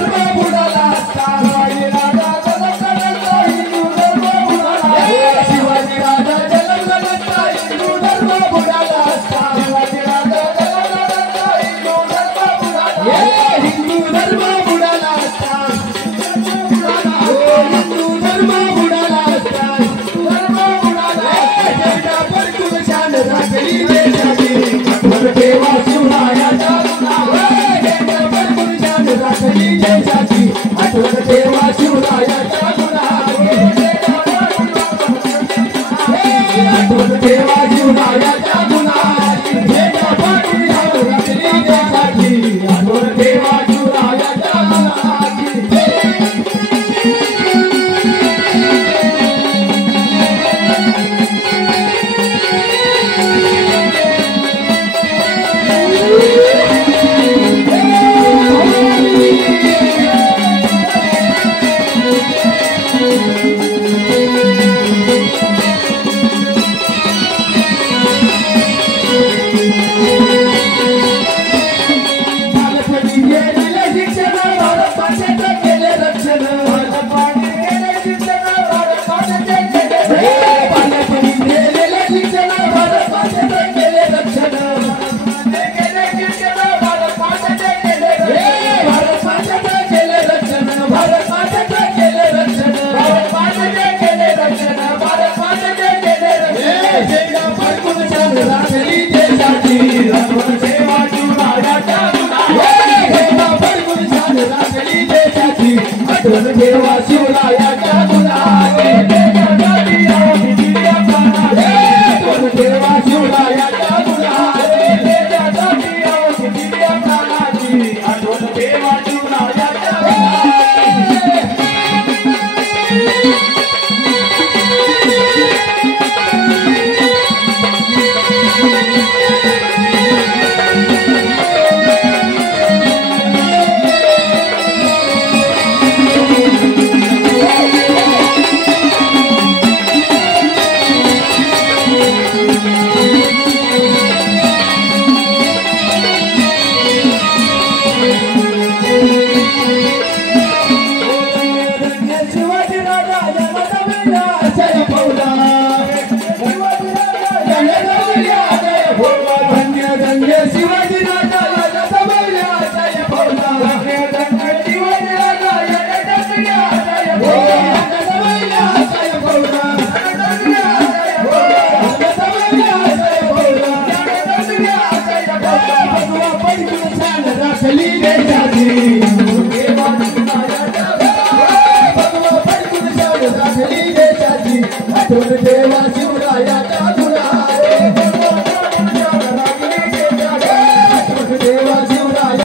धर्म बुडाला असता शिवाजी राजा जन्मला नसता हिंदू धर्म बुडाला शिवाजी राजा जन्मला नसता हिंदू धर्म बुडाला असता शिवाजी राजा जन्मला नसता हिंदू धर्म बुडाला हिंदू धर्म बुडाला असता हिंदू धर्म बुडाला असता धर्म बुडाला जगा पर कुलशान राखली देशाची आठवण ठेवा शिवरायाच्या जगा पर कुलशान राखली देशाची आठवण ठेवा शिवरायाच्या आठवण ठेवा शिवरायाच्या गुणाची जगा पर कुलशान राखली देशाची आठवण ठेवा शिवरायाच्या गुणाची आठवण ठेवा शिवराया